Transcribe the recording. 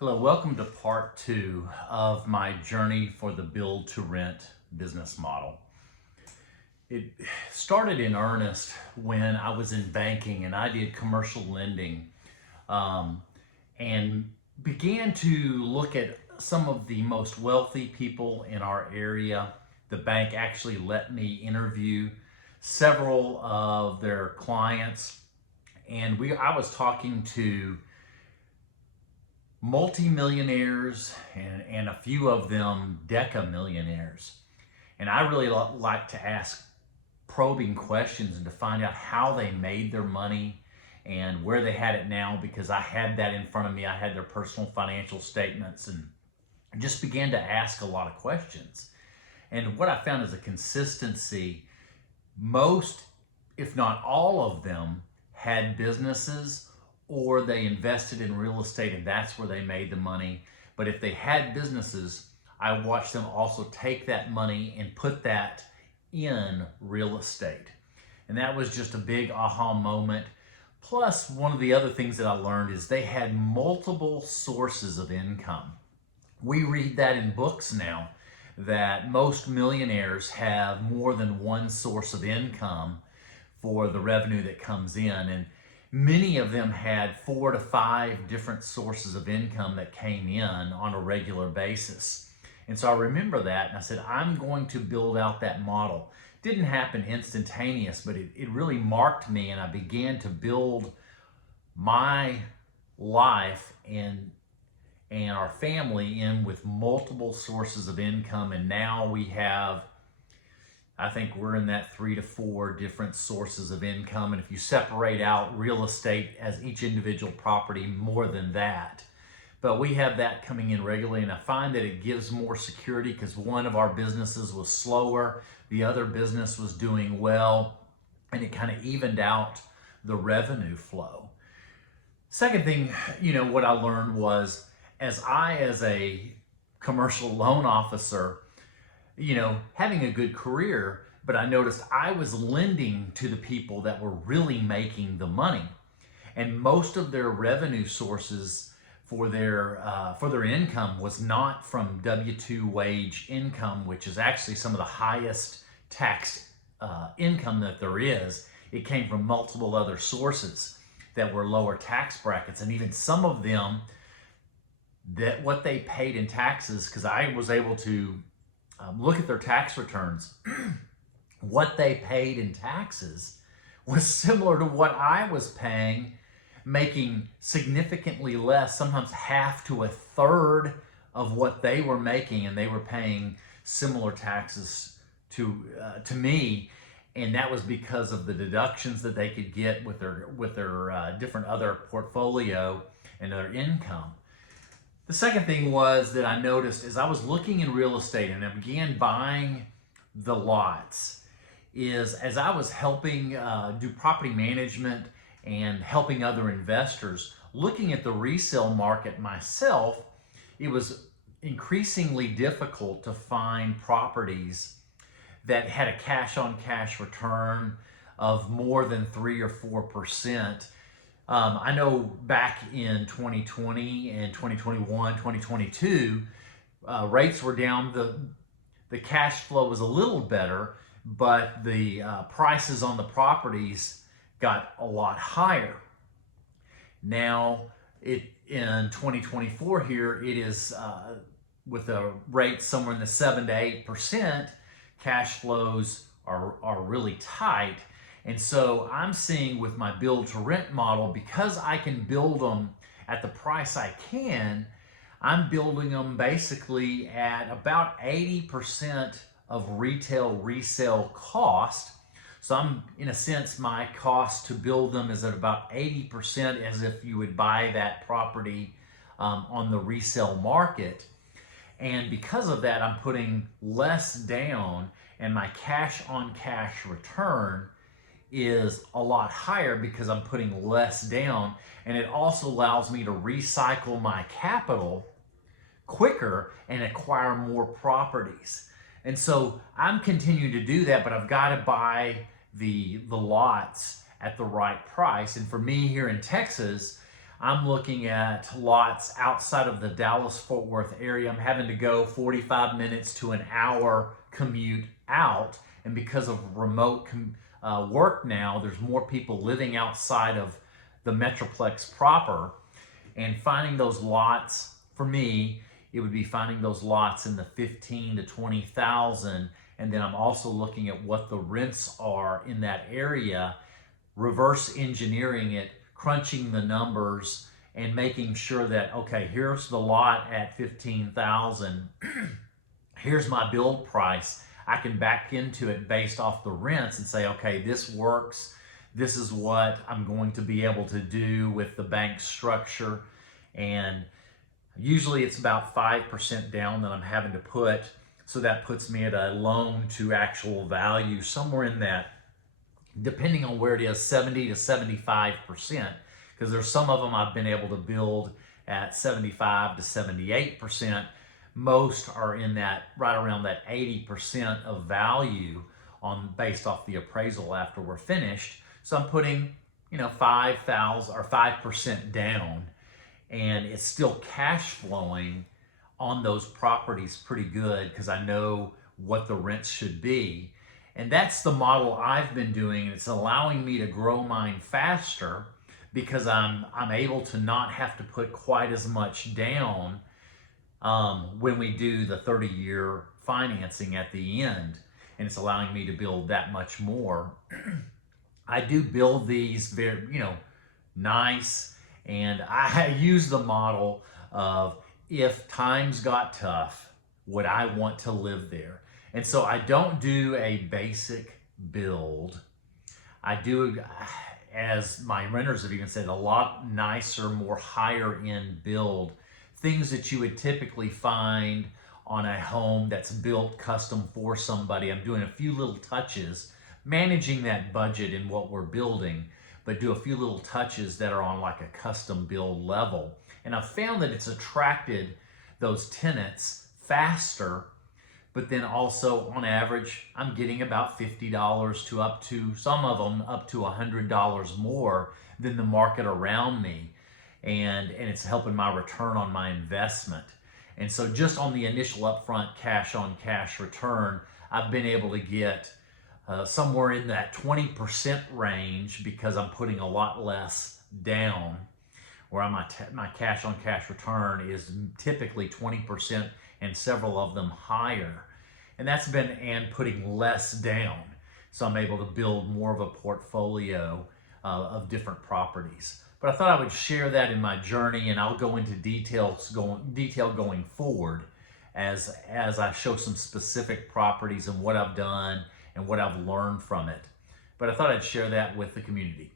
Hello, welcome to part two of my journey for the build to rent business model. It started in earnest when I was in banking and I did commercial lending and began to look at some of the most wealthy people in our area. The bank actually let me interview several of their clients, and I was talking to multimillionaires and a few of them deca millionaires. And I really like to ask probing questions and to find out how they made their money and where they had it now, because I had that in front of me. I had their personal financial statements and just began to ask a lot of questions. And what I found is a consistency. Most, if not all of them, had businesses or they invested in real estate and that's where they made the money. But if they had businesses, I watched them also take that money and put that in real estate. And that was just a big aha moment. Plus, one of the other things that I learned is they had multiple sources of income. We read that in books now, that most millionaires have more than one source of income for the revenue that comes in. And many of them had 4 to 5 different sources of income that came in on a regular basis. And so I remember that and I said, I'm going to build out that model. It didn't happen instantaneous, but it really marked me, and I began to build my life and our family in with multiple sources of income. And now we have, I think we're in that 3 to 4 different sources of income. And if you separate out real estate as each individual property, more than that. But we have that coming in regularly, and I find that it gives more security because one of our businesses was slower, the other business was doing well, and it kind of evened out the revenue flow. Second thing, what I learned was as a commercial loan officer, having a good career, but I noticed I was lending to the people that were really making the money. And most of their revenue sources for their income was not from W-2 wage income, which is actually some of the highest taxed income that there is. It came from multiple other sources that were lower tax brackets, and even some of them, that what they paid in taxes, because I was able to look at their tax returns, what they paid in taxes was similar to what I was paying, making significantly less, sometimes half to a third of what they were making, and they were paying similar taxes to me. And that was because of the deductions that they could get with their different other portfolio and their income. The second thing was that I noticed as I was looking in real estate and I began buying the lots, is as I was helping do property management and helping other investors, looking at the resale market myself, it was increasingly difficult to find properties that had a cash on cash return of more than 3 or 4%. I know back in 2020 and 2021, 2022, rates were down. The cash flow was a little better, but the prices on the properties got a lot higher. Now, in 2024 here, it is with a rate somewhere in the 7 to 8%, cash flows are really tight. And so I'm seeing with my build to rent model, because I can build them at the price I can, I'm building them basically at about 80% of retail resale cost. So I'm, in a sense, my cost to build them is at about 80% as if you would buy that property on the resale market. And because of that, I'm putting less down, and my cash on cash return is a lot higher because I'm putting less down. And it also allows me to recycle my capital quicker and acquire more properties. And so I'm continuing to do that, but I've got to buy the lots at the right price. And for me here in Texas, I'm looking at lots outside of the Dallas-Fort Worth area. I'm having to go 45 minutes to an hour commute out. And because of remote work now, there's more people living outside of the Metroplex proper. And finding those lots, for me, it would be finding those lots in the 15 to 20,000. And then I'm also looking at what the rents are in that area, reverse engineering it, crunching the numbers, and making sure that, okay, here's the lot at 15,000. Here's my build price. I can back into it based off the rents and say, okay, this works. This is what I'm going to be able to do with the bank structure. And usually it's about 5% down that I'm having to put. So that puts me at a loan to actual value somewhere in that, depending on where it is, 70 to 75%. Because there's some of them I've been able to build at 75 to 78%. Most are in that, right around that 80% of value based off the appraisal after we're finished. So I'm putting, 5,000 or 5% down, and it's still cash flowing on those properties pretty good because I know what the rents should be. And that's the model I've been doing. It's allowing me to grow mine faster because I'm able to not have to put quite as much down when we do the 30-year financing at the end. And it's allowing me to build that much more. I do build these very, nice, and I use the model of, if times got tough, would I want to live there? And so I don't do a basic build. I do, as my renters have even said, a lot nicer, more higher end build. Things that you would typically find on a home that's built custom for somebody. I'm doing a few little touches, managing that budget in what we're building, but do a few little touches that are on like a custom build level. And I've found that it's attracted those tenants faster, but then also on average, I'm getting about $50 to up to, some of them up to $100 more than the market around me. And it's helping my return on my investment. And so just on the initial upfront cash on cash return, I've been able to get somewhere in that 20% range because I'm putting a lot less down, where my cash on cash return is typically 20% and several of them higher. And that's been, and putting less down. So I'm able to build more of a portfolio of different properties. But I thought I would share that in my journey, and I'll go into detail going forward as I show some specific properties and what I've done and what I've learned from it. But I thought I'd share that with the community.